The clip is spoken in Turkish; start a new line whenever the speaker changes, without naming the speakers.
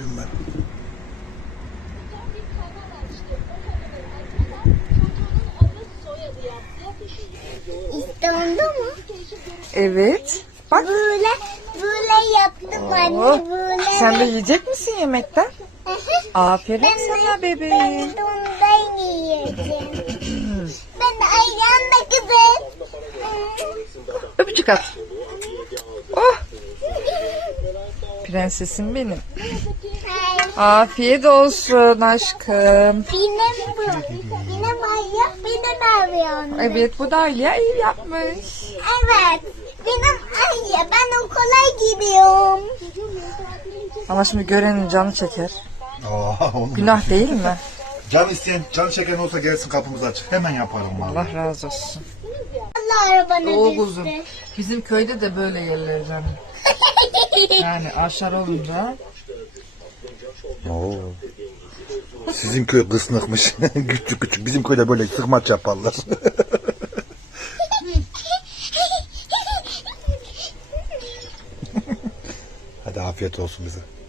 yapayım ben.
İşte onda mı?
Evet. Bak.
Böyle yaptım anne böyle.
Sen de yiyecek misin yemekten? Aferin sana bebeğim.
Ben de ondan yiyeceğim. Ben de ayağımda kızım.
Öpücük at. Oh. Prensesim benim. Afiyet olsun aşkım.
Benim bu. Benim ayak benim ayağım.
Evet, bu da Aliye iyi yapmış.
Evet. Benim ayı. Ben okula gidiyorum.
Ama şimdi görenin canı çeker.
Oğlum.
Günah değil mi?
Can isteyen, can çeken olsa gelsin, kapımızı aç. Hemen yaparım vallahi.
Allah razı olsun.
Allah arabana
Oo
düştü.
kuzum. Bizim köyde de böyle yerler canım. Yani aşar olunca.
Oo. Sizin köy kısnıkmış. Küçük küçük. Bizim köyde böyle sıkmaç yaparlar. Hadi afiyet olsun bize.